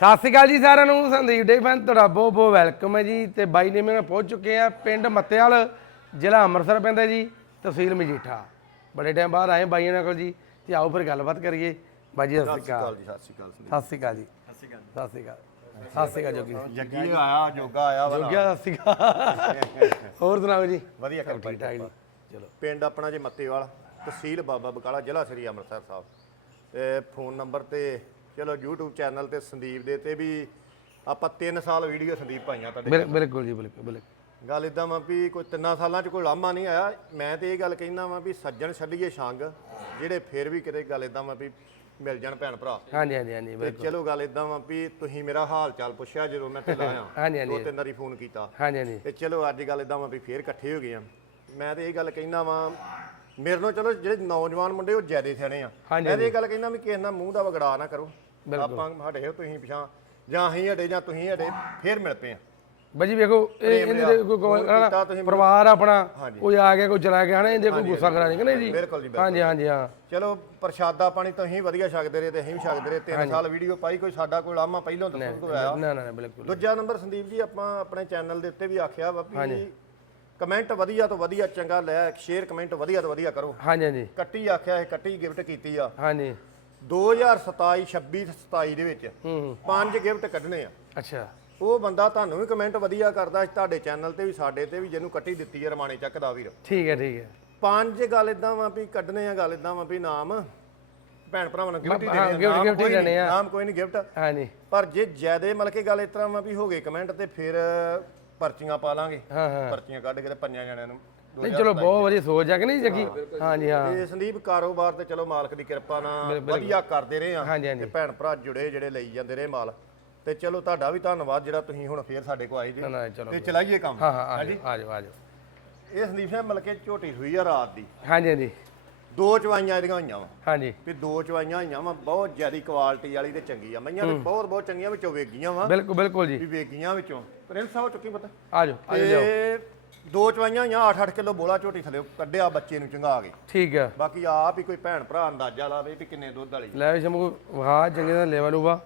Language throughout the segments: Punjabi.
ਸਤਿ ਸ਼੍ਰੀ ਅਕਾਲ ਜੀ ਸਾਰਿਆਂ ਨੂੰ ਸੰਦੀਪ ਡੇ ਫੈਨ ਤੁਹਾਡਾ ਬਹੁਤ ਬਹੁਤ ਵੈਲਕਮ ਹੈ ਜੀ। ਤੇ ਬਾਈ ਨੇ ਮੇਰੇ ਪਹੁੰਚ ਚੁੱਕੇ ਆ ਪਿੰਡ ਮੱਤੇਵਾਲ ਜ਼ਿਲ੍ਹਾ ਅੰਮ੍ਰਿਤਸਰ ਪੈਂਦਾ ਜੀ ਤਹਿਸੀਲ ਮਜੀਠਾ। ਬੜੇ ਟਾਈਮ ਬਾਅਦ ਆਏ ਬਾਈਆਂ ਨਾਲ ਕੋਲ ਜੀ ਤੇ ਆਓ ਫਿਰ ਗੱਲਬਾਤ ਕਰੀਏ। ਬਾਈ ਜੀ ਸਤਿ ਸ਼੍ਰੀ ਅਕਾਲ। ਜੀ ਸਤਿ ਸ਼੍ਰੀ ਅਕਾਲ ਸਤਿ ਸ਼੍ਰੀ ਅਕਾਲ ਜੀ। ਸਤਿ ਸ਼੍ਰੀ ਅਕਾਲ। ਸਤਿ ਸ਼੍ਰੀ ਅਕਾਲ ਜੋਗੀ ਜੱਗੀ ਆਇਆ ਜੋਗਾ ਆਇਆ ਵਾ ਜੋਗਿਆ ਸਤਿ ਸ਼੍ਰੀ ਅਕਾਲ। ਹੋਰ ਸੁਣਾਓ ਜੀ? ਵਧੀਆ ਕਰ ਠੀਕ ਠਾਕ ਜੀ। ਚਲੋ ਪਿੰਡ ਆਪਣਾ ਜੇ ਮੱਤੇਵਾਲ ਤਹਿਸੀਲ ਬਾਬਾ ਬਕਾਲਾ ਜ਼ਿਲ੍ਹਾ ਸ੍ਰੀ ਅੰਮ੍ਰਿਤਸਰ ਸਾਹਿਬ। ਤੇ ਫੋਨ ਨੰਬਰ ਤੇ ਚਲੋ YouTube ਚੈਨਲ ਤੇ ਸੰਦੀਪ ਦੇ ਤੇ ਵੀ ਆਪਾਂ 3 ਸਾਲ ਵੀਡੀਓ ਸੰਦੀਪ ਪਾਈਆਂ ਤੁਹਾਡੇ ਬਿਲ- ਬਿਲਕੁਲ ਜੀ ਬਿਲਕੁਲ ਬਿਲਕੁਲ। ਗੱਲ ਇਦਾਂ ਵਾ ਵੀ ਕੋਈ ਤਿੰਨਾਂ ਸਾਲਾਂ ਚ ਕੋਈ ਲਾਮਾ ਨਹੀਂ ਆਇਆ। ਮੈਂ ਤੇ ਇਹ ਗੱਲ ਕਹਿਣਾ ਵਾ ਵੀ ਸੱਜਣ ਛੱਡੀਏ ਛੰਗ ਜਿਹੜੇ ਫਿਰ ਵੀ ਕਿਤੇ ਗੱਲ ਇਦਾਂ ਵਾ ਵੀ ਮਿਲ ਜਾਣ ਭੈਣ ਭਰਾ। ਹਾਂਜੀ ਹਾਂਜੀ ਹਾਂਜੀ ਤੇ ਬਿਲਕੁਲ। ਚਲੋ ਗੱਲ ਇਦਾਂ ਵਾ ਵੀ ਤੁਸੀਂ ਮੇਰਾ ਹਾਲ ਚਾਲ ਪੁੱਛਿਆ ਜਦੋਂ ਮੈਂ ਪਹਿਲਾਂ ਆਇਆ ਹਾਂਜੀ ਹਾਂਜੀ। ਦੋ ਤਿੰਨ ਵਾਰੀ ਫੋਨ ਕੀਤਾ। ਹਾਂਜੀ ਹਾਂਜੀ। ਤੇ ਚਲੋ ਅੱਜ ਗੱਲ ਇਦਾਂ ਵਾ ਵੀ ਫੇਰ ਇਕੱਠੇ ਹੋ ਗਏ ਆ। ਮੈਂ ਤੇ ਇਹ ਗੱਲ ਕਹਿਣਾ ਵਾ ਮੇਰੇ ਨਾਲ ਚਲੋ ਜਿਹੜੇ ਨੌਜਵਾਨ ਮੁੰਡੇ ਉਹ ਜ਼ਿਆਦੇ ਸਿਆਣੇ ਆ। ਹਾਂਜੀ, ਮੈਂ ਤੇ ਇਹ ਗੱਲ ਕਹਿਣਾ ਵੀ ਕਿਸੇ ਨਾਲ ਮੂੰਹ ਦਾ ਵਗੜਾ ਨਾ ਕਰੋ। ਆਪਾਂ ਹਟੇ ਹੋ ਤੁਸੀਂ ਪਿਛਾਂ ਜਾਂ ਅਸੀਂ ਹਟੇ ਜਾਂ ਤੁਸੀਂ ਹਟੇ ਫੇਰ ਮਿਲ ਪਏ ਆ। ਬਾਜੀ ਵੇਖੋ ਇਹ ਇਹਦੇ ਤੇ ਕੋਈ ਹਨਾ, ਤੁਸੀਂ ਪਰਿਵਾਰ ਆਪਣਾ। ਕੋਈ ਆ ਗਿਆ ਕੋਈ ਚਲਾ ਗਿਆ ਹਨਾ ਇਹਦੇ ਕੋਈ ਗੁੱਸਾ ਕਰਾ ਨਹੀਂ ਕਿ ਨਹੀਂ ਜੀ? ਬਿਲਕੁਲ ਜੀ ਬਿਲਕੁਲ। ਹਾਂਜੀ ਹਾਂਜੀ ਹਾਂ। ਚਲੋ ਪ੍ਰਸ਼ਾਦਾ ਪਾਣੀ ਤੁਸੀਂ ਵਧੀਆ ਛਕਦੇ ਰਹੇ ਤੇ ਅਸੀਂ ਵੀ ਛਕਦੇ ਰਹੇ। ਤਿੰਨ ਸਾਲ ਵੀਡੀਓ ਪਾਈ ਕੋਈ ਸਾਡਾ ਕੋਈ ਲਾਮਾ ਪਹਿਲਾਂ ਦੱਸੋ ਕੋਈ ਆਇਆ ਨਾ ਨਾ ਨਾ ਬਿਲਕੁਲ। ਦੂਜਾ ਨੰਬਰ ਸੰਦੀਪ ਜੀ ਆਪਾਂ ਆਪਣੇ ਚੈਨਲ ਦੇ ਉੱਤੇ ਵੀ ਆਖਿਆ ਵਾ ਵੀ ਕਮੈਂਟ ਵਧੀਆ ਤੋਂ ਵਧੀਆ ਚੰਗਾ ਲੈ ਸ਼ੇਅਰ ਕਮੈਂਟ ਵਧੀਆ ਤੋਂ ਵਧੀਆ ਕਰੋ। ਹਾਂਜੀ ਹਾਂਜੀ। ਕੱਟੀ ਆਖਿਆ ਇਹ ਕੱਟੀ ਗਿਫਟ ਕੀਤੀ ਆ। ਹਾਂਜੀ। 2027 26 27 ਦੇ ਵਿੱਚ ਹੂੰ ਹੂੰ। ਪੰਜ ਗਿਫਟ ਕੱਢਣੇ ਆ। ਅੱਛਾ। ਉਹ ਬੰਦਾ ਤੁਹਾਨੂੰ ਵੀ ਕਮੈਂਟ ਵਧੀਆ ਕਰਦਾ ਤੁਹਾਡੇ ਚੈਨਲ ਤੇ ਵੀ ਸਾਡੇ ਤੇ ਵੀ ਜਿਹਨੂੰ ਕੱਟੀ ਦਿੱਤੀ ਆ ਰਮਾਣੇ ਚੱਕ ਦਾ ਵੀਰ। ਠੀਕ ਹੈ ਠੀਕ ਹੈ। ਪੰਜ ਗੱਲ ਇਦਾਂ ਵਾ ਵੀ ਕੱਢਣੇ ਆ ਗੱਲ ਇਦਾਂ ਵਾ ਵੀ ਨਾਮ। ਭੈਣ ਭਰਾਵਾਂ ਨੂੰ ਗਿਫਟ ਹੀ ਹਾਂ, ਦੇਣੇ ਆ, gift- ਨਾਮ gift ਹੀ ਕੋਈ ਦੇਣੇ ਆ। ਨਾਮ ਕੋਈ ਨਹੀਂ ਗਿਫਟ ਹਾਂਜੀ। ਪਰ ਜੇ ਜਿਆਦੇ ਮਤਲਬ ਕਿ ਗੱਲ ਇਸ ਤਰ੍ਹਾਂ ਵਾ ਵੀ ਹੋ ਗਏ ਕਮੈਂਟ ਤੇ ਫਿਰ ਪਰਚੀਆਂ ਪਾ ਲਾਂਗੇ। ਹਾਂ ਹਾਂ। ਪਰਚੀਆਂ ਕੱਢ ਕੇ ਤੇ ਪੰਜਾਂ ਜਣਿਆਂ ਨੂੰ ਦੋ ਨਹੀਂ ਚਲੋ ਬਹੁਤ ਵਧੀਆ ਸੋਚ ਹੈ ਕਿ ਨਹੀਂ ਜੱਗੀ? ਹਾਂਜੀ ਹਾਂ। ਤੇ ਸੰਦੀਪ ਕਾਰੋਬਾਰ ਤੇ ਚਲੋ ਮਾਲਕ ਦੀ ਕਿਰਪਾ ਨਾਲ ਵਧੀਆ ਕਰਦੇ ਰਹੇ ਆ। ਹਾਂਜੀ, ਭੈਣ ਭਰਾ ਜੁੜੇ ਜਿਹੜੇ ਲਈ ਜਾਂਦੇ ਰਹੇ ਮਾਲ। ਤੇ ਚਲੋ ਤੁਹਾਡਾ ਵੀ ਧੰਨਵਾਦ ਜਿਹੜਾ ਤੁਸੀਂ ਹੁਣ ਫੇਰ ਸਾਡੇ ਕੋਲ ਆਏ ਜੀ। ਨਾ ਨਾ ਚਲੋ ਤੇ ਚਲਾਈਏ ਕੰਮ। ਹਾਂ ਹਾਂ ਆ ਜਾਓ ਆ ਜਾਓ ਆ ਜਾਓ। ਇਹ ਸੰਦੀਪ ਸਿੰਘ ਮਤਲਬ ਕਿ ਝੋਟੀ ਸੂਈ ਆ ਰਾਤ ਦੀ। ਹਾਂਜੀ ਹਾਂਜੀ। ਦੋ ਚਵਾਈਆਂ ਇਹਦੀਆਂ ਹੋਈਆਂ ਵਾ। ਹਾਂਜੀ। ਵੀ ਦੋ ਚਵਾਈਆਂ ਹੋਈਆਂ ਵਾ ਬਹੁਤ ਜ਼ਿਆਦੀ ਕੁਆਲਿਟੀ ਵਾਲੀ ਤੇ ਚੰਗੀ ਆ। ਮਈਆਂ ਤੇ ਬਹੁਤ ਬਹੁਤ ਚੰਗੀਆਂ ਵਿੱਚੋਂ ਵੇਗੀਆਂ ਵਾ। ਬਿਲਕੁਲ ਬਿਲਕੁਲ ਜੀ। ਵੀ ਵੇਗੀਆਂ ਵਿੱਚੋਂ। ਪ੍ਰਿੰਸ ਸਾਹਿਬ ਚੁੱਕੀ ਪਤਾ। ਆ ਜਾਓ ਆ ਜਾਓ ਤੇ ਦੋ ਚਵਾਈਆਂ ਹੋਈਆਂ 8-8 ਕਿਲੋ ਬੋਲਾ ਝੋਟੀ ਥੱਲੇ ਕੱਢਿਆ ਬੱਚੇ ਨੂੰ ਚੰਗਾ ਕੇ। ਠੀਕ ਹੈ ਬਾਕੀ ਆਪ ਹੀ ਕੋਈ ਭੈਣ ਭਰਾ ਅੰਦਾਜ਼ਾ ਲਾਵੇ ਵੀ ਕਿੰਨੇ ਦੁੱਧ ਵਾਲੀ ਲੈ ਸ਼ਮੂ ਵਾਹ ਚੰਗੇ ਦਾ ਲੈਵਲ ਹੋਗਾ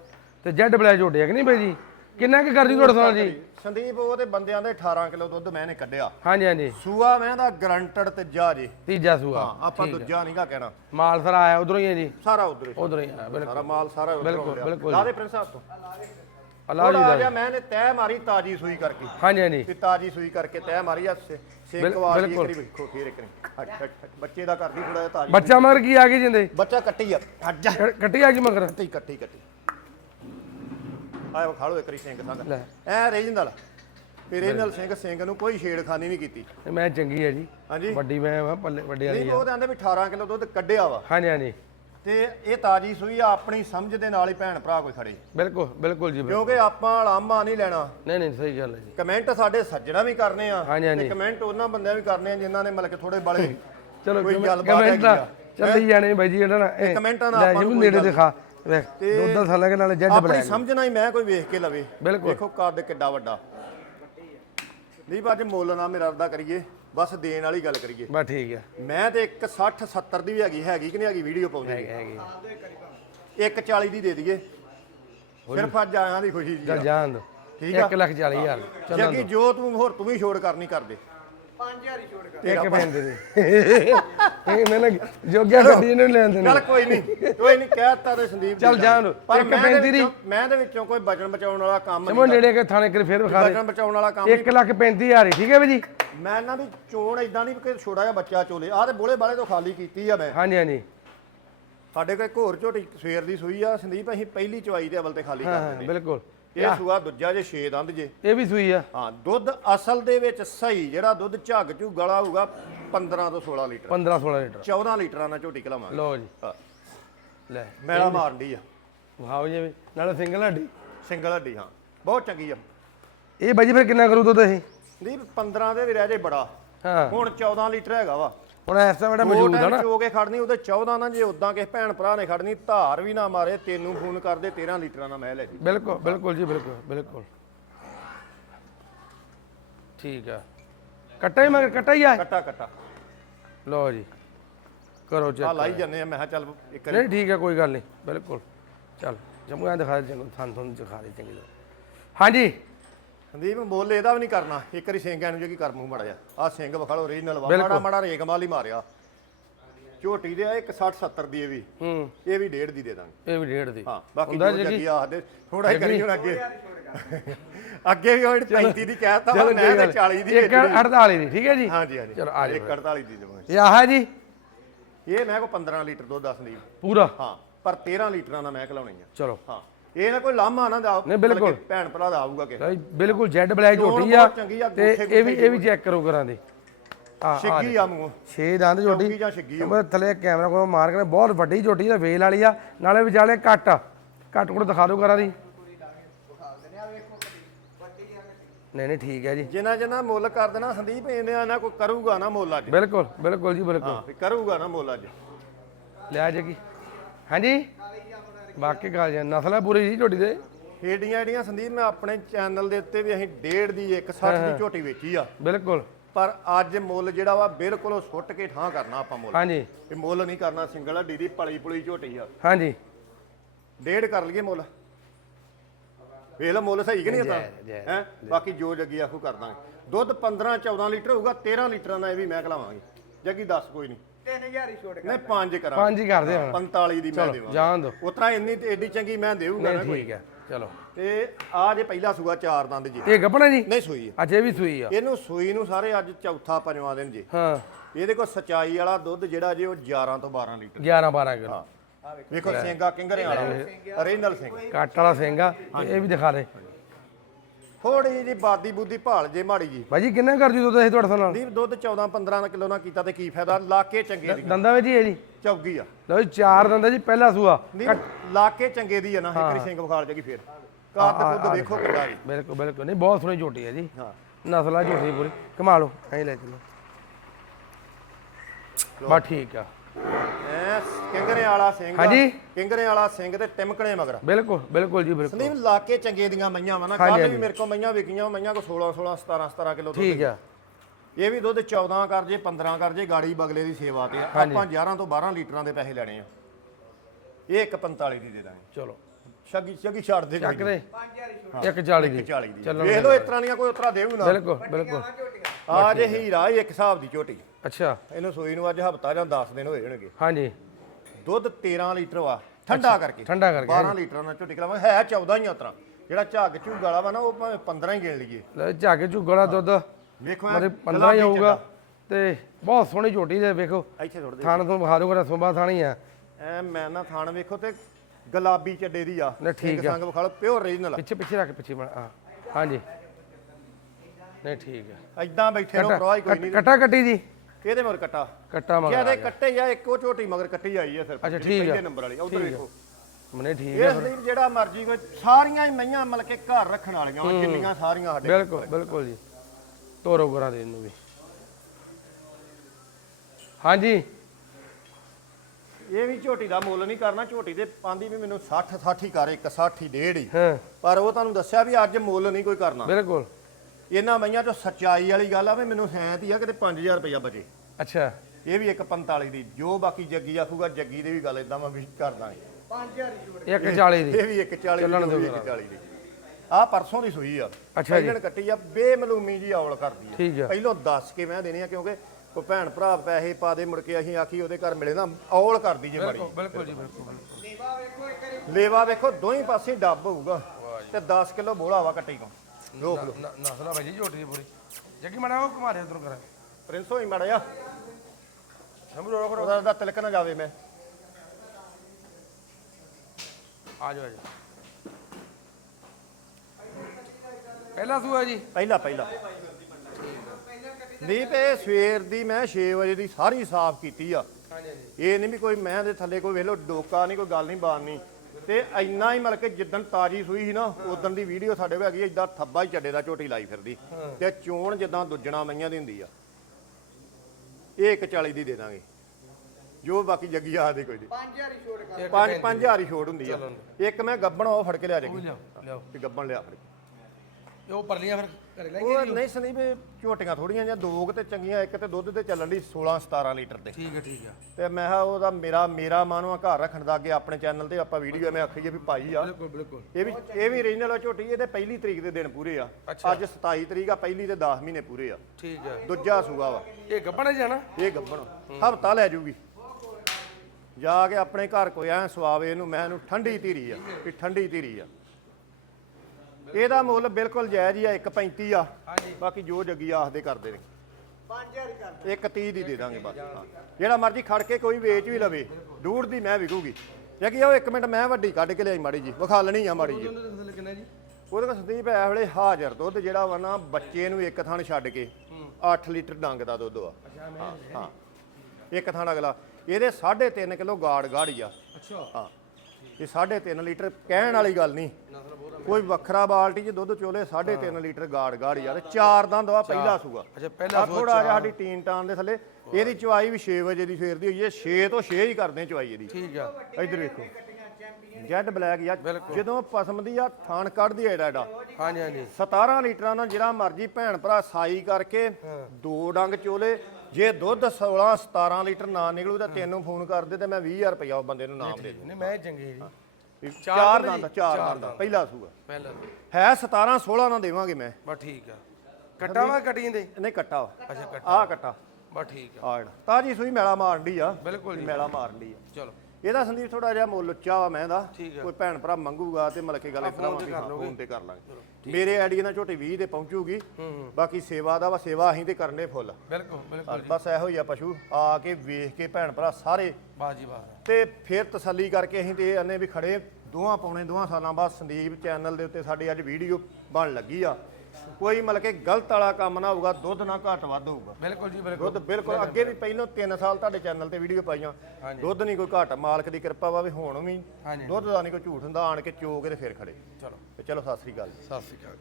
ਤੇ ਜੈਡ ਬਲੈਕ ਝੋਟੇ ਕਿ ਨਹੀਂ ਬਾਈ ਜੀ? ਕਿੰਨਾ ਕੁ ਕਰਦੀ ਤੁਹਾਡੇ ਸਾਲ ਜੀ? ਸੰਦੀਪ ਉਹਦੇ ਬੰਦਿਆਂ ਦੇ 18 ਕਿਲੋ ਦੁੱਧ ਮੈਂ ਨੇ ਕੱਢਿਆ। ਹਾਂਜੀ ਹਾਂਜੀ। ਸੂਆ ਮੈਂ ਦਾ ਗਰੰਟਡ ਤੇ ਜਾ। ਤੀਜਾ ਸੂਆ। ਹਾਂ ਆਪਾਂ ਦੂਜਾ ਨਹੀਂਗਾ ਕਹਿਣਾ। ਮਾਲ ਸਾਰਾ ਆਇਆ ਉਧਰੋਂ ਹੀ ਹੈ ਜੀ? ਸਾਰਾ ਉਧਰ ਹੀ। ਉਧਰੋਂ ਹੀ ਆਇਆ ਬਿਲਕੁਲ। ਸਾਰਾ ਮਾਲ ਸਾਰਾ ਬਿਲਕੁਲ, ਬਿਲਕੁਲ। ਲਾ ਦੇ ਪ੍ਰਿੰਸ ਸਾਹਿਬ ਤੋਂ। ਅੱਲਾਹ ਜੀ ਦਾ ਮੈਂ ਨੇ ਤੈ ਮਾਰੀ ਤਾਜੀ ਸੂਈ ਕਰਕੇ। ਹਾਂਜੀ ਹਾਂਜੀ। ਵੀ ਤਾਜੀ ਸੂਈ ਕਰਕੇ ਤੈ ਮਾਰੀ ਆ ਸੇਕ ਵਾਲੀ ਇੱਕ। ਵਾਰੀ ਵੇਖੋ ਫੇਰ ਇੱਕ ਹਟ। ਬੱਚੇ ਦਾ ਕਰਦੀ ਥੋੜਾ ਜਿਹਾ ਤਾਜੀ ਬੱਚਾ ਮਗਰ ਕੀ ਆ ਗਈ ਜਿੰਦੇ? ਬੱਚਾ ਕੱਟੀ ਆ। ਹਟ ਜਾ। ਕ- ਕੱਟੀ ਆ ਗਈ ਮਗਰ? ਕੱਟੀ ਕੱਟੀ ਕੱਟੀ। ਆਇਆ ਖਾ ਲੋ ਇੱਕ ਵਾਰੀ ਸਿੰਘ ਸੰਗ ਲੈ। ਐ ਰੀਜਨਲ ਫਿਰ ਰੀਜਨਲ ਸਿੰਘ ਸਿੰਘ ਨੂੰ ਕੋਈ ਛੇੜਖਾਨੀ ਨਹੀਂ ਕੀਤੀ। ਇਹ ਮੈਂ ਚੰਗੀ ਹੈ ਜੀ। ਹਾਂਜੀ। ਵੱਡੀ ਮੈਂ ਵਾ ਪੱਲੇ ਵੱਡੀ ਵਾਲੀ ਨਹੀਂ ਆ। ਉਹ ਕਹਿੰਦੇ ਵੀ 18 ਕਿਲੋ ਦੁੱਧ ਕੱਢਿਆ ਵਾ। ਹਾਂਜੀ ਹਾਂਜੀ। ਤੇ ਇਹ ਤਾਜੀ ਸੂਈ ਆ ਆਪਣੀ ਸਮਝ ਦੇ ਨਾਲ ਹੀ ਭੈਣ ਭਰਾ ਕੋਈ ਖੜੇ। ਬਿਲਕੁਲ ਬਿਲਕੁਲ ਜੀ ਬਿਲਕੁਲ। ਕਿਉਂਕਿ ਆਪਾਂ ਲਾਮਾ ਨਹੀਂ ਲੈਣਾ। ਨਹੀਂ ਨਹੀਂ ਸਹੀ ਗੱਲ ਹੈ ਜੀ। ਕਮੈਂਟ ਸਾਡੇ ਸੱਜਣਾ ਵੀ ਕਰਨੇ ਆ ਹਾਂਜੀ, ਹਾਂਜੀ। ਤੇ ਕਮੈਂਟ ਉਹਨਾਂ ਬੰਦਿਆਂ ਵੀ ਕਰਨੇ ਆ ਜਿਨ੍ਹਾਂ ਨੇ ਮਤਲਬ ਕਿ ਥੋੜੇ ਬੜੇ ਚਲੋ ਕੋਈ ਗੱਲਬਾਤ ਕਮੈਂਟ ਹੈਗੀ ਤਾਂ ਆ। ਚੱਲੀ ਜਾਣੇ ਬਾਈ ਜੀ ਇਹਨਾਂ ਨਾਲ ਇਹ ਕਮੈਂਟਾਂ ਨਾਲ ਲੈ ਆਪਾਂ ਜੀ ਨੂੰ ਨੇੜੇ ਦਿਖਾ। ਵੇਖ ਦੁੱਧ ਦਾ ਥੱਲੇ ਨਾਲੇ ਜੈਡ ਆਪਣੀ ਬਲੈਕ ਸਮਝ ਨਾਲ ਹੀ ਮੈਂ ਕੋਈ ਵੇਖ ਕੇ ਲਵੇ। ਬਿਲਕੁਲ। ਦੇਖੋ ਕੱਦ ਕਿੱਡਾ ਵੱਡਾ। ਨਹੀਂ ਅੱਜ ਮੁੱਲ ਨਾ ਮੇਰਾ ਅਰਦਾ ਕਰੀਏ ਬਸ ਦੇਣ ਵਾਲੀ ਗੱਲ ਕਰੀਏ। ਬਸ ਠੀਕ ਹੈ ਮੈਂ ਤੇ 160 70 ਦੀ ਵੀ ਹੈਗੀ ਹੈਗੀ ਕਿ ਨਹੀਂ ਹੈਗੀ ਵੀਡੀਓ ਪਾਉਂਦੇ ਹੈਗੀ ਹੈਗੀ। 140 ਦੀ ਦੇ ਦਈਏ। ਸਿਰਫ ਅੱਜ ਆਇਆਂ ਦੀ ਖੁਸ਼ੀ ਜੀ ਚੱਲ ਜਾਣ ਦੋ। ਠੀਕ ਆ। 1 ਲੱਖ 40 ਹਜ਼ਾਰ। ਚੱਲ ਜੱਗੀ ਜੋ ਤੂੰ ਹੋਰ ਤੂੰ ਵੀ ਛੋੜ ਕਰਨੀ ਕਰ ਦੇ ਇੱਕ ਪੈਂਦੇ ਦੇ। ਇਹ ਮੈਂ ਨਾ ਜੋਗਿਆ ਗੱਡੀ ਇਹਨੂੰ ਲੈਣ ਦੇਣਾ। ਚੱਲ ਕੋਈ ਨਹੀਂ ਕੋਈ ਨਹੀਂ ਕਹਿਤਾ ਤੇ ਸੰਦੀਪ ਚੱਲ ਦੀ। ਦਿਓ। ਪਰ ਇੱਕ ਮੈਂ ਦੇ ਪੈਂਤੀ ਦੀ। ਵਿੱਚੋਂ- ਮੈਂ ਦੇ ਵਿੱਚੋਂ ਕੋਈ ਬਚਨ ਬਚਾਉਣ ਵਾਲਾ ਕੰਮ ਸਮੋ ਨਹੀਂ ਨੇੜੇ ਕੇ ਥਾਣੇ ਕਰ ਫੇਰ ਵਿਖਾ ਦੇ। ਬਚਨ ਬਚਾਉਣ ਵਾਲਾ ਕੰਮ 1 ਲੱਖ 35 ਹਜ਼ਾਰ ਹੀ, ਠੀਕ ਹੈ ਵੀ ਜੀ? ਮੈਂ ਇਹਨਾਂ ਦੀ ਚੋਣ ਇਦਾਂ ਨਹੀਂ ਕਿ ਛੋੜਾ ਜਿਹਾ ਬੱਚਾ ਚੋਲੇ। ਆਹ ਤੇ ਬੋਲੇ ਬਾਲੇ ਤੋਂ ਖਾਲੀ ਕੀਤੀ ਆ ਮੈਂ। ਹਾਂਜੀ ਹਾਂਜੀ। ਸਾਡੇ ਕੋਲ ਇੱਕ ਹੋਰ ਝੋਟੀ ਸਵੇਰ ਦੀ ਸੂਈ ਆ। ਸੰਦੀਪ ਅਸੀਂ ਪਹਿਲੀ ਚਵਾਈ ਦੇ ਅਵਲ ਤੇ ਖਾਲੀ ਕਰ ਦਿੰਦੇ ਬਿਲਕੁਲ। ਇਹ ਸੂਆ ਦੂਜਾ ਜੇ 6 ਦੰਦ ਜੇ। ਇਹ ਵੀ ਸੂਈ ਆ। ਹਾਂ ਦੁੱਧ ਅਸਲ ਦੇ ਵਿੱਚ ਸਹੀ ਜਿਹੜਾ ਦੁੱਧ ਝੱਗ ਝੂ ਗਲਾ ਹੋਊਗਾ 15 ਤੋਂ 16 ਲੀਟਰ। 15 16 ਲੀਟਰ। 14 ਲੀਟਰਾਂ ਨਾਲ ਝੋਟੀ ਕਲਾਵਾਂਗੇ ਲਓ ਜੀ। ਲੈ ਮੈਲਾ ਮਾਰਨ ਦੀ ਆ। ਵਾਓ ਜੀ ਨਾਲੇ ਸਿੰਗਲ ਹੱਡੀ। ਸਿੰਗਲ ਹੱਡੀ ਹਾਂ। ਬਹੁਤ ਚੰਗੀ ਆ। ਇਹ ਬਾਜੀ ਫਿਰ ਕਿੰਨਾ ਕਰੂ ਦੁੱਧ ਇਹ? ਸੰਦੀਪ 15 ਦੇ ਵੀ ਰਹਿ ਜੇ ਬੜਾ। ਹਾਂ। ਹੁਣ 14 ਲੀਟਰ ਹੈਗਾ ਵਾ। ਹੁਣ ਇਸ ਟਾਈਮ ਜਿਹੜਾ ਦੋ ਮੌਜੂਦ ਆ ਟਾਈਮ ਨਾ। ਚੋ ਕੇ ਖੜਨੀ ਉਹਦੇ 14 ਨਾ ਜੇ ਉਦਾਂ ਕਿਸੇ ਭੈਣ ਭਰਾ ਨੇ ਖੜਨੀ ਧਾਰ ਵੀ ਨਾ ਮਾਰੇ ਤੈਨੂੰ ਫੋਨ ਕਰਦੇ 13 ਲੀਟਰਾਂ ਨਾਲ ਮੈਂ ਲੈ ਜੀ। ਬਿਲਕੁਲ ਬਿਲਕੁਲ ਜੀ ਬਿਲਕੁਲ ਬਿਲਕੁਲ। ਠੀਕ ਆ। ਕੱਟਾ ਹੀ ਮਗਰ ਕੱਟਾ ਹੀ ਆ। ਕੱਟਾ ਕੱਟਾ। ਲਓ ਜੀ ਕਰੋ ਆ ਚੈੱਕ ਲਾਈ ਜਾਂਦੇ ਆ ਮੈਂ ਕਿਹਾ ਚੱਲ ਇੱਕ ਨਹੀਂ ਠੀਕ ਹੈ ਕੋਈ ਗੱਲ ਨਹੀਂ ਬਿਲਕੁਲ। ਚੱਲ ਜੰਮੂ ਆਂ ਦਿਖਾ ਦੇ ਚੰਗੋ ਤੁਹਾਨੂੰ ਤੁਹਾਨੂੰ ਦਿਖਾ ਦੇ ਚੰਗੀ ਤਰ੍ਹਾਂ। ਹਾਂਜੀ। ਸੰਦੀਪ ਮੁੱਲ ਇਹਦਾ ਵੀ ਨਹੀਂ ਕਰਨਾ। ਇੱਕ ਵਾਰੀ ਸਿੰਘਾਂ ਨੂੰ ਜੇ ਕੀ ਕਰ ਮੂੰਹ ਮੜਾ ਜਾ ਆ ਸਿੰਘ ਵਿਖਾ ਲਓ ਓਰੀਜਨਲ ਵਾ। ਮਾੜਾ ਮਾੜਾ ਰੇਕ ਮਾਲ ਹੀ ਮਾਰਿਆ। ਝੋਟੀ ਦੇ ਆ ਇੱਕ 60 70 ਦੀ ਇਹ ਵੀ। ਹੂੰ। ਇਹ ਵੀ ਡੇਢ ਦੀ ਦੇ ਦਾਂਗੇ। ਇਹ ਵੀ ਡੇਢ ਦੀ। ਹਾਂ ਬਾਕੀ ਜੋ ਜੀ ਜੱਗੀ ਆਖਦੇ ਥੋੜਾ ਹੀ ਕਰੀ ਹੁਣ ਅੱਗੇ। ਅੱਗੇ ਵੀ ਹੁਣ 35 ਦੀ ਕਹਿਤਾ ਮੈਂ ਤੇ 40 ਦੀ ਇੱਕ 48 ਦੀ ਠੀਕ ਹੈ ਜੀ? ਹਾਂਜੀ ਹਾਂਜੀ। ਚਲੋ ਆ ਜਾਓ ਇੱਕ 48 ਦੀ ਦੇਵਾਂਗੇ। ਇਹ ਆਹ ਜੀ? ਇਹ ਮੈਂ ਕੋ 15 ਲੀਟਰ ਦੁੱਧ ਦੱਸ ਸੰਦੀਪ। ਪੂਰਾ? ਹਾਂ ਪਰ 13 ਲੀਟਰਾਂ ਦਾ ਮੈਂ ਖਲਾਉਣੀ ਆ। ਚਲੋ। ਹਾਂ। ਇਹ ਨਾ ਕੋਈ ਲਾਮਾ ਨਾ ਦਾ ਨਹੀਂ, ਬਿਲਕੁਲ। ਭੈਣ ਭਰਾ ਦਾ ਆਊਗਾ ਕਿ ਭਾਈ ਬਿਲਕੁਲ ਜੈਡ ਬਲੈਕ ਚੋਣ ਝੋਟੀ ਆ ਬਹੁਤ ਚੰਗੀ ਆ, ਤੇ ਗੁੱਠੇ ਇਹ ਵੀ ਇਹ ਵੀ ਚੈੱਕ ਕਰੋ ਕਰਾਂ ਦੇ। ਆ ਆ ਛਿੱਗੀ ਆ ਮੂੰਹ। ਛੇ ਦੰਦ ਝੋਟੀ। ਚੌਕੀ ਜਾਂ ਛਿੱਗੀ ਆ। ਮੈਂ ਥੱਲੇ ਕੈਮਰਾ ਕੋਲ ਮਾਰ ਕੇ ਬਹੁਤ ਵੱਡੀ ਝੋਟੀ ਆ ਵੇਲ ਵਾਲੀ ਆ। ਨਾਲੇ ਵਿਚਾਲੇ ਕੱਟ ਕੱਟ ਕੋਲ ਦਿਖਾ ਦਿਓ ਕਰਾਂ ਦੀ। ਨਹੀਂ ਨਹੀਂ ਠੀਕ ਹੈ ਜੀ। ਜਿੰਨਾ ਜਿੰਨਾ ਮੁੱਲ ਕਰ ਦੇਣਾ ਸੰਦੀਪ ਇਹਨੇ ਨਾ ਕੋਈ ਕਰੂਗਾ ਨਾ ਮੁੱਲ ਅੱਜ। ਬਿਲਕੁਲ ਬਿਲਕੁਲ ਜੀ ਬਿਲਕੁਲ। ਹਾਂ ਵੀ ਕਰੂਗਾ ਨਾ ਮੁੱਲ ਅੱਜ। ਲਿਆ ਜੇਗੀ ਹਾਂਜੀ? ਬਾਕੀ ਗੱਲ ਜੀ ਨਸਲ ਹੈ ਪੂਰੀ ਜੀ ਝੋਟੀ ਦੇ। ਏਡੀਆਂ ਏਡੀਆਂ ਸੰਦੀਪ ਮੈਂ ਆਪਣੇ ਚੈਨਲ ਦੇ ਉੱਤੇ ਵੀ ਅਸੀਂ ਡੇਢ ਦੀ 160 ਦੀ ਝੋਟੀ ਵੇਚੀ ਆ। ਬਿਲਕੁਲ। ਪਰ ਅੱਜ ਮੁੱਲ ਜਿਹੜਾ ਵਾ ਬਿਲਕੁਲ ਉਹ ਸੁੱਟ ਕੇ ਠਾਂ ਕਰਨਾ ਆਪਾਂ ਮੁੱਲ। ਹਾਂਜੀ। ਇਹ ਮੁੱਲ ਨਹੀਂ ਕਰਨਾ ਸਿੰਗਲ ਹੱਡੀ ਦੀ ਪਲੀ ਪੁਲੀ ਝੋਟੀ ਆ। ਹਾਂਜੀ। ਡੇਢ ਕਰ ਲਈਏ ਮੁੱਲ। ਵੇਖ ਲਓ ਮੁੱਲ ਸਹੀ ਕਿ ਨਹੀਂ ਹੁੰਦਾ? ਹੈ? ਬਾਕੀ ਜੋ ਜੱਗੀ ਆਖੂ ਕਰ ਦਾਂਗੇ। ਦੁੱਧ 15 14 ਲੀਟਰ ਹੋਊਗਾ 13 ਲੀਟਰਾਂ ਦਾ ਇਹ ਵੀ ਮੈਂ ਖਲਾਵਾਂਗੇ। ਜੱਗੀ ਦੱਸ ਕੋਈ ਨਹੀਂ। 3000 ਹੀ ਛੋੜ ਨਹੀਂ 5 ਕਰਾਂ ਪੰਜ ਹੀ ਕਰਦੇ ਹੁਣ। 45 ਦੀ ਮੈਂ ਚਲੋ ਦੇਵਾਂ ਜਾਣ ਦੋ ਉਤਰਾ ਇੰਨੀ ਤੇ ਏਡੀ ਚੰਗੀ ਮੈਂ ਦੇਊਗਾ ਨਾ ਨਹੀਂ ਕੋਈ। ਠੀਕ ਹੈ ਚਲੋ। ਤੇ ਆ ਜੇ ਪਹਿਲਾ ਸੂਆ ਚਾਰ ਦੰਦ ਜੀ। ਇਹ ਗੱਪਣਾ ਜੀ? ਨਹੀਂ ਸੂਈ ਆ। ਅਜੇ ਵੀ ਸੂਈ ਆ। ਇਹਨੂੰ ਸੂਈ ਨੂੰ ਸਾਰੇ ਅੱਜ ਚੌਥਾ ਪੰਜਵਾਂ ਦਿਨ ਜੀ। ਹਾਂ। ਇਹਦੇ ਕੋਲ ਸਚਾਈ ਵਾਲਾ ਦੁੱਧ ਜਿਹੜਾ ਜੇ ਉਹ 11 ਤੋਂ 12 ਲੀਟਰ। 11 12 ਕਿਲੋ। ਵੇਖੋ। ਸਿੰਘਾ ਕਿੰਗਰੇ ਵਾਲਾ। ਓਰੀਜਨਲ ਸਿੰਘ ਕੱਟ ਵਾਲਾ ਸਿੰਘ। ਆ ਇਹ ਵੀ ਦਿਖਾ ਦੇ। ਥੋੜੀ ਜੀ ਬਾਦੀ ਬੁੱਦੀ ਭਾਲ ਜੇ ਮਾੜੀ ਜੀ। ਭਾਜੀ ਕਿੰਨਾ ਕਰ ਜੂ ਦੁੱਧ ਇਹ ਤੁਹਾਡੇ ਨਾਲ? ਦੀਪ ਦੁੱਧ 14 15 ਕਿਲੋ ਨਾਲ ਕੀਤਾ ਤੇ ਕੀ ਫਾਇਦਾ? ਲਾਕੇ ਚੰਗੇ ਦੀ ਦੰਦਾਂ ਵਿੱਚ ਹੀ ਹੈ ਜੀ। ਚੌਗੀ ਆ। ਲਓ ਜੀ ਚਾਰ ਦੰਦਾ ਜੀ ਪਹਿਲਾ ਸੂਆ। ਲਾਕੇ ਚੰਗੇ ਦੀ ਆ ਨਾ ਇੱਕ ਸਿੰਘ ਵਿਖਾਲ ਜੇਗੀ ਫੇਰ। ਕਾਤ ਖੁੱਦ ਵੇਖੋ ਕਿੱਦਾਂ ਜੀ। ਬਿਲਕੁਲ ਬਿਲਕੁਲ। ਨਹੀਂ ਬਹੁਤ ਸੋਹਣੀ ਝੋਟੀ ਹੈ ਜੀ। ਹਾਂ। ਨਸਲਾ ਝੋਟੀ ਪੂਰੀ। ਕਮਾ ਲਓ ਐਂ ਲੈ ਚਲੋ। ਬਾ ਠੀਕ ਆ। ਕਿੰਗਰੇ ਵਾਲਾ ਸਿੰਘ। ਹਾਂਜੀ। ਕਿੰਗਰੇ ਵਾਲਾ ਸਿੰਘ ਤੇ ਟਿਮਕਣੇ ਮਗਰ। ਬਿਲਕੁਲ ਬਿਲਕੁਲ ਜੀ ਬਿਲਕੁਲ। ਸੰਦੀਪ ਲਾਕੇ ਚੰਗੇ ਦੀਆਂ ਮਈਆਂ ਵਾ ਨਾ ਕੱਲ ਵੀ। ਮੇਰੇ ਕੋਲ ਮਈਆਂ ਵਿਕੀਆਂ ਮਈਆਂ ਕੋ 16 16 17 17 ਕਿਲੋ ਦੁੱਧ ਠੀਕ ਆ। ਇਹ ਵੀ ਦੁੱਧ 14 ਕਰ ਜੇ 15 ਕਰ ਜੇ ਗਾੜੀ ਬਗਲੇ ਦੀ ਸੇਵਾ ਤੇ। ਆਪਾਂ 11 ਤੋਂ 12 ਲੀਟਰਾਂ ਦੇ ਪੈਸੇ ਲੈਣੇ ਆ। ਇਹ ਇੱਕ 45 ਦੀ ਦੇ ਦਾਂਗੇ। ਚਲੋ। ਛੱਗੀ ਛੱਗੀ ਛੱਡ ਦੇ ਚੱਕ ਦੇ। 5000 ਹੀ ਛੋੜ ਇੱਕ 40 ਦੀ। 40 ਦੀ। ਚੱਲਣ ਵੇਖ ਲਓ ਇਸ ਤਰ੍ਹਾਂ ਦੀਆਂ ਕੋਈ ਉਤਰਾ ਦੇਊ ਨਾ। ਬਿਲਕੁਲ ਬਿਲਕੁਲ। ਆ ਜੇ ਹੀਰਾ ਇੱਕ ਹਿਸਾਬ ਦੀ ਝੋਟੀ। ਅੱਛਾ। ਇਹਨੂੰ ਸੂਈ ਨੂੰ ਅੱਜ ਹਫਤਾ ਜਾਂ 10 ਦਿਨ ਹੋਏ ਹੋਣਗੇ। ਹਾਂਜੀ। ਦੁੱਧ 13 ਲੀਟਰ ਵਾ ਠੰਡਾ ਕਰਕੇ ਠੰਡਾ ਕਰਕੇ, 12 ਲੀਟਰਾਂ ਦਾ ਝੋਟੀ ਕਲਾਵਾ ਹੈ 14 ਹੀ ਉਤਰਾ। ਜਿਹੜਾ ਝੱਗ ਝੂਗ ਵਾਲਾ ਵਾ ਨਾ ਉਹ ਭਾਵੇਂ 15 ਹੀ ਗਿਣ ਲਈਏ। ਲੈ ਝਾਕੇ ਝੁਗੜਾ ਦੁੱਧ ਵੇਖੋ ਮਤਲਬ 15 ਹੀ ਹੋਊਗਾ। ਤੇ ਬਹੁਤ ਸੋਹਣੀ ਝੋਟੀ ਦੇ ਵੇਖੋ। ਚੱਡਾ। ਇੱਥੇ ਥੋੜੇ ਥਾਣ ਤੋਂ ਵਿਖਾ ਦਿਓ ਕਰਾ ਸੁੰਬਾ ਥਾਣੀ ਆ। ਐ ਮੈਂ ਨਾ ਥਾਣ ਵੇਖੋ ਤੇ ਗੁਲਾਬੀ ਚੱਡੇ ਦੀ ਆ। ਠੀਕ ਆ। ਸੰਗ ਵਿਖਾ ਲਓ ਪਿਓਰ ਰੀਜਨਲ ਪਿੱਛੇ ਪਿੱਛੇ ਰੱਖ ਪਿੱਛੇ ਆ ਹਾਂਜੀ। ਨਹੀਂ ਠੀਕ ਹੈ ਐਦਾਂ ਬੈਠੇ ਰਹੋ ਪਰਵਾਹ ਕੋਈ ਨਹੀਂ। ਕਟਾ ਕੱਟੀ ਜੀ ਕਿਹਦੇ ਮਗਰ ਕੱਟਾ? ਕੱਟਾ ਮਗਰ ਜਿਹਦੇ ਕੱਟੇ ਜਾਂ ਇੱਕੋ ਝੋਟੀ ਮਗਰ ਕੱਟੀ ਆਈ ਆ ਸਿਰਫ ਅੱਛਾ, ਜਿਹੜੀ ਠੀਕ ਆ। ਪਹਿਲੇ ਨੰਬਰ ਵਾਲੀ ਉਧਰ ਵੇਖੋ। ਮਨੇ ਠੀਕ ਇਹ ਹੈ ਅਸਲੀ ਜਿਹੜਾ ਮਰਜ਼ੀ ਕੋਈ ਸਾਰੀਆਂ ਹੀ ਮਈਆਂ ਮਤਲਬ ਕਿ ਘਰ ਰੱਖਣ ਵਾਲੀਆਂ ਵਾ ਜਿੰਨੀਆਂ ਸਾਰੀਆਂ ਸਾਡੇ ਬਿਲਕੁਲ ਬਿਲਕੁਲ ਜੀ। ਤੋਰੋ ਗਰਾਂ ਦੇ ਇਹਨੂੰ ਵੀ। ਹਾਂਜੀ। ਇਹ ਵੀ ਝੋਟੀ ਦਾ ਮੁੱਲ ਨਹੀਂ ਕਰਨਾ ਝੋਟੀ ਦੇ ਪਾਂਦੀ ਵੀ ਮੈਨੂੰ 60 60 ਹੀ ਕਰ ਇੱਕ 60 ਹੀ ਡੇਢ ਹੀ। ਹਾਂ। ਪਰ ਉਹ ਤੁਹਾਨੂੰ ਦੱਸਿਆ ਵੀ ਅੱਜ ਮੁੱਲ ਨਹੀਂ ਕੋਈ ਕਰਨਾ। ਬਿਲਕੁਲ। ਇਹਨਾਂ ਮਈਆਂ ਚੋਂ ਸੱਚਾਈ ਵਾਲੀ ਗੱਲ ਆ ਵੀ ਮੈਨੂੰ ਸੈਂਤ ਹੀ ਆ ਕਿਤੇ 5000 ਰੁਪਇਆ ਬਚੇ। ਅੱਛਾ। ਇਹ ਵੀ ਇੱਕ 45 ਦੀ ਜੋ ਬਾਕੀ ਜੱਗੀ ਆਖੂਗਾ ਜੱਗੀ ਦੇ ਵੀ ਗੱਲ ਇਦਾਂ ਮੈਂ ਵੀ ਕਰ ਦਾਂਗੇ 5000 ਹੀ ਛੋੜ ਇੱਕ 40 ਦੀ। ਇਹ ਵੀ ਇੱਕ 40 ਦੀ ਚੱਲਣ ਦਿਓ ਇੱਕ 40 ਦੀ। ਆ ਪਰਸੋਂ ਦੀ ਸੂਈ ਆ। ਅੱਛਾ ਜੀ। ਪਹਿਲਣ ਕੱਟੀ ਆ ਬੇਮਲੂਮੀ ਜੀ ਔਲ ਕਰਦੀ ਆ। ਠੀਕ ਆ। ਪਹਿਲੋਂ ਦੱਸ ਕੇ ਮੈਂ ਦੇਣੀ ਆ ਕਿਉਂਕਿ ਕੋਈ ਭੈਣ ਭਰਾ ਪੈਸੇ ਪਾ ਦੇ ਮੁੜ ਕੇ ਅਸੀਂ ਆਖੀ ਉਹਦੇ ਘਰ ਮਿਲੇ ਨਾ ਔਲ ਕਰਦੀ ਜੇ ਬੜੀ ਬਿਲਕੁਲ ਜੀ ਬਿਲਕੁਲ ਬਿਲਕੁਲ। ਲੇਵਾ ਵੇਖੋ ਇੱਕ ਵਾਰੀ। ਲੇਵਾ ਵੇਖੋ ਦੋਹੀਂ ਪਾਸੇ ਡੱਬ ਹੋਊਗਾ। ਤੇ 10 ਕਿਲੋ ਬੋਲਾ ਵਾ ਕੱਟੀ ਕੋ ਲੋਕ ਲੋ ਨ- ਨਸਲਾ ਭਾਈ ਜੀ ਝੋਟੀ ਦੀ ਪੂਰੀ। ਜੱਗੀ ਮੜਾ ਉਹ ਘੁਮਾ ਦੇ ਉਧਰ ਕਰਾ। ਪ੍ਰਿੰਸ ਹੋਈ ਮੜਾ ਜਾ ਸਮਝੋ ਰੋਕ ਉਹਦਾ ਦਾ ਤਿਲਕ ਨਾ ਜਾਵੇ ਮੈਂ। ਆ ਜਾਓ ਆ ਜਾਓ। ਪਹਿਲਾ ਸੂਆ ਜੀ? ਪਹਿਲਾ ਪਹਿਲਾ। ਦੀਪ ਇਹ ਸਵੇਰ ਦੀ ਮੈਂ 6 ਵਜੇ ਦੀ ਸਾਰੀ ਸਾਫ਼ ਕੀਤੀ ਆ। ਹਾਂਜੀ ਹਾਂਜੀ। ਇਹ ਨਹੀਂ ਵੀ ਕੋਈ ਮੈਂ ਦੇ ਥੱਲੇ ਕੋਈ ਵੇਲੋ ਡੋਕਾ ਨਹੀਂ ਕੋਈ ਗੱਲ ਨਹੀਂ ਬਾਤ ਨਹੀਂ ਤੇ ਇੰਨਾ ਹੀ ਮਤਲਬ ਕਿ ਜਿੱਦਣ ਤਾਜੀ ਸੂਈ ਸੀ ਨਾ ਉਦੋਂ ਦੀ ਵੀਡੀਓ ਸਾਡੇ ਕੋਲ ਹੈਗੀ ਆ, ਏਦਾਂ ਥੱਬਾ ਹੀ ਚੱਡੇ ਦਾ ਝੋਟੀ ਲਾਈ ਫਿਰਦੀ। ਤੇ ਚੋਣ ਜਿੱਦਾਂ ਦੁੱਜਣਾ ਮਈਆਂ ਦੀ ਹੁੰਦੀ ਆ ਇਹ ਇੱਕ 40 ਦੀ ਦੇ ਦਾਂਗੇ। ਜੋ ਬਾਕੀ ਜੱਗੀ ਆ ਦੇ ਕੋਈ ਨਹੀਂ 5000 ਹੀ ਛੋੜ ਕਰ। ਇੱਕ ਪੰਜ ਪੈਂਤੀ। ਪੰਜ ਹਜ਼ਾਰ ਹੀ ਛੋੜ ਹੁੰਦੀ ਆ। ਇੱਕ ਮੈਂ ਗੱਬਣ ਉਹ ਫੜ ਕੇ ਲਿਆ ਉਹ ਜੇਗੀ ਲਿਆਓ। ਲਿਆਓ ਤੇ ਗੱਬਣ ਲਿਆ ਫੜ ਕੇ। ਇਹ ਉਹ ਪਰਲੀਆਂ ਫਿਰ ਘਰੇ ਲੈ ਉਹ ਨਹੀਂ ਸੰਦੀਪ ਇਹ ਝੋਟੀਆਂ ਥੋੜੀਆਂ ਜਾਂ ਦੋ ਕੁ ਤੇ ਚੰਗੀਆਂ ਇੱਕ ਤੇ ਦੁੱਧ ਤੇ ਚੱਲਣ ਦੀ 16 17 ਲੀਟਰ ਤੇ। ਠੀਕ ਹੈ ਠੀਕ ਹੈ ਤੇ ਮੈਂ ਕਿਹਾ ਉਹਦਾ ਮੇਰਾ ਮੇਰਾ ਮਾਨਵਾ ਘਰ ਰੱਖਣ ਦਾ ਅੱਗੇ ਆਪਣੇ ਚੈਨਲ ਤੇ ਆਪਾਂ ਵੀਡੀਓ ਐਵੇਂ ਆਖੀਏ ਵੀ ਪਾਈ ਆ। ਬਿਲਕੁਲ ਬਿਲਕੁਲ। ਇਹ ਵੀ ਇਹ ਵੀ ਰੀਜਨਲ ਆ ਝੋਟੀ ਇਹਦੇ ਪਹਿਲੀ ਤਰੀਕ ਦੇ ਦਿਨ ਪੂਰੇ ਆ। ਅੱਛਾ। ਅੱਜ 27 ਤਰੀਕ ਆ ਪਹਿਲੀ ਤੇ 10 ਮਹੀਨੇ ਪੂਰੇ ਆ। ਠੀਕ ਹੈ ਦੂਜਾ ਸੂਗਾ ਵਾ। ਇਹ ਗੱਪਣਾ ਜਾਣਾ ਇਹ ਗੱਬਣ ਹਫਤਾ ਲੈ ਜੂਗੀ। ਜਾ ਕੇ ਆਪਣੇ ਘਰ ਕੋਈ ਐ ਸਵਾਵੇ ਇਹਨੂੰ ਮੈਂ ਇਹਨੂੰ ਠੰਡੀ ਧੀਰੀ ਆ ਵੀ ਠੰਡੀ ਧੀਰੀ ਆ। ਇਹਦਾ ਮੁੱਲ ਬਿਲਕੁਲ ਜਾਇਜ਼ ਹੀ ਆ 1.35 ਆ। ਹਾਂਜੀ। ਬਾਕੀ ਜੋ ਜੱਗੀ ਆਖਦੇ ਕਰਦੇ ਨੇ। 5000 ਹੀ ਕਰ 1.30 ਦੀ ਦੇ ਦਾਂਗੇ ਬਸ ਹਾਂ। ਜਿਹੜਾ ਮਰਜ਼ੀ ਖੜ ਕੇ ਕੋਈ ਵੇਚ ਵੀ ਲਵੇ ਡੂੜ ਦੀ ਮੈਂ ਵਿਕੂਗੀ। ਜੇ ਕਿ ਉਹ ਇੱਕ ਮਿੰਟ ਮੈਂ ਵੱਡੀ ਕੱਢ ਕੇ ਲਿਆਈ ਮਾੜੀ ਜੀ ਵਿਖਾ ਲੈਣੀ ਆ ਮਾੜੀ ਜੀ ਕਿੰਨਾ ਉਹਦੇ ਕੋਲ ਸੰਦੀਪ ਐ ਵੇਲੇ ਹਾਜ਼ਰ ਦੁੱਧ ਜਿਹੜਾ ਵਾ ਨਾ ਬੱਚੇ ਨੂੰ ਇੱਕ ਥਣ ਛੱਡ ਕੇ 8 ਲੀਟਰ ਡੰਗ ਦਾ ਦੁੱਧ ਆ ਅੱਛਾ ਮੈਂ ਹਾਂ ਇੱਕ ਥਣ ਅਗਲਾ। ਇਹਦੇ 3.5 ਕਿਲੋ ਗਾੜ ਗਾੜੀ ਆ। ਅੱਛਾ। ਹਾਂ। ਇਹ 3.5 ਲੀਟਰ ਕਹਿਣ ਵਾਲੀ ਗੱਲ ਨਹੀਂ। ਕੋਈ ਵੱਖਰਾ ਬਾਲਟੀ 'ਚ ਦੁੱਧ ਚੋਲੇ 3.5 ਲੀਟਰ ਗਾੜ ਗਾੜੀ ਤੇ ਚਾਰ ਦੰਦ ਵਾ ਪਹਿਲਾ ਸੂਗਾ ਅੱਛਾ ਪਹਿਲਾ ਆ ਥੋੜਾ ਜਿਹਾ ਸਾਡੀ ਟੀਨ ਟਾਨ ਦੇ ਥੱਲੇ ਇਹਦੀ ਚਵਾਈ ਵੀ 6 ਵਜੇ ਦੀ ਸਵੇਰ ਦੀ ਹੋਈ ਹੈ 6 ਤੋਂ 6 ਹੀ ਕਰਦੇ ਚਵਾਈ ਇਹਦੀ। ਠੀਕ ਆ। ਇੱਧਰ ਵੇਖੋ। ਜੈਡ ਬਲੈਕ ਆ ਜਦੋਂ ਪਸਮ ਦੀ ਆ ਥਾਣ ਕੱਢਦੀ ਐਡਾ ਐਡਾ। ਹਾਂਜੀ ਹਾਂਜੀ। 17 ਲੀਟਰਾਂ ਨਾਲ ਜਿਹੜਾ ਮਰਜ਼ੀ ਭੈਣ ਭਰਾ ਸਾਈ ਕਰਕੇ ਦੋ ਡੰਗ ਚੋਲੇ ਜੇ ਦੁੱਧ 16 17 ਲੀਟਰ ਨਾ ਨਿਕਲੂ ਤਾਂ ਤੈਨੂੰ ਫੋਨ ਕਰ ਦੇ ਤੇ ਮੈਂ 20000 ਰੁਪਇਆ ਉਹ ਬੰਦੇ ਨੂੰ ਨਾਮ ਦੇ ਨਹੀਂ ਮੈਂ ਚੰਗੀ ਜੀ। ਦੂੰ ਚਾਰ ਦੰਦ ਜੀ? ਚਾਰ ਦੰਦ ਪਹਿਲਾ ਸੂਗਾ ਪਹਿਲਾ ਹੈ 17 16 ਨਾਲ ਦੇਵਾਂਗੇ ਮੈਂ। ਬਸ ਠੀਕ ਆ। ਕੱਟਾ ਵਾ ਕਟੀਂ ਦੇ? ਨਹੀਂ ਕੱਟਾ ਅੱਛਾ ਕੱਟਾ ਆ ਕੱਟਾ। ਬਸ ਠੀਕ ਆ। ਆ ਜਿਹੜਾ। ਤਾਜੀ ਸੂਈ ਮੈਲਾ ਮਾਰਨ ਦੀ ਆ। ਬਿਲਕੁਲ ਜੀ। ਮੈਲਾ ਮਾਰਨ ਦੀ ਆ। ਚਲੋ। ਇਹਦਾ ਸੰਦੀਪ ਥੋੜਾ ਜਿਹਾ ਮੁੱਲ ਉੱਚਾ ਵਾ ਮੈਂ ਦਾ। ਠੀਕ ਆ। ਕੋਈ ਭੈਣ ਭਰਾ ਮੰਗੂਗਾ ਤੇ ਮਤਲਬ ਕਿ ਗੱਲ ਇਸ ਤਰ੍ਹਾਂ ਫੋਨ ਤੇ ਕਰ ਲਓਗੇ। ਫੋਨ ਤੇ ਕਰ ਲਾਂਗੇ। ਮੇਰੇ ਆਈਡੀ ਨਾਲ ਝੋਟੀ 20 ਤੇ ਪਹੁੰਚੂਗੀ। ਬਾਕੀ ਸੇਵਾ ਦਾ ਵਾ ਸੇਵਾ ਅਸੀਂ ਤੇ ਕਰਨੇ ਫੁੱਲ। ਬਿਲਕੁਲ ਬਿਲਕੁਲ ਜੀ। ਬਸ ਇਹੋ ਹੀ ਆ ਪਸ਼ੂ ਆ ਕੇ ਵੇਖ ਕੇ ਭੈਣ ਭਰਾ ਸਾਰੇ। ਬਾਸ ਜੀ ਬਾਸ ਤੇ ਫਿਰ ਤਸੱਲੀ ਕਰਕੇ ਅਸੀਂ ਤੇ ਇਹ ਆਨੇ ਵੀ ਖੜੇ ਦੋਹਾਂ ਪੌਣੇ ਦੋਹਾਂ ਸਾਲਾਂ ਬਾਅਦ ਸੰਦੀਪ ਚੈਨਲ ਦੇ ਉੱਤੇ ਸਾਡੀ ਅੱਜ ਵੀਡੀਓ ਬਣ ਲੱਗੀ ਆ। ਕੋਈ ਮਤਲਬ ਕਿ ਗਲਤ ਵਾਲਾ ਕੰਮ ਨਾ ਹੋਊਗਾ ਦੁੱਧ ਨਾ ਘੱਟ ਵੱਧ ਹੋਊਗਾ। ਬਿਲਕੁਲ ਜੀ ਬਿਲਕੁਲ। ਦੁੱਧ ਬਿਲਕੁਲ ਅੱਗੇ ਵੀ ਪਹਿਲਾਂ 3 ਸਾਲ ਤੁਹਾਡੇ ਚੈਨਲ ਤੇ ਵੀਡੀਓ ਪਾਈਆਂ। ਹਾਂਜੀ। ਦੁੱਧ ਨਹੀਂ ਕੋਈ ਘੱਟ ਮਾਲਕ ਦੀ ਕਿਰਪਾ ਵਾ ਵੀ ਹੁਣ ਵੀ। ਹਾਂਜੀ। ਦੁੱਧ ਦਾ ਨਹੀਂ ਕੋਈ ਝੂਠ ਹੁੰਦਾ ਆਣ ਕੇ ਚੋ ਕੇ ਤੇ ਫਿਰ ਖੜੇ। ਚਲੋ। ਤੇ ਚਲੋ ਸਤਿ ਸ੍ਰੀ ਅਕਾਲ ਸਤਿ ਸ਼੍ਰੀ ਅਕਾਲ।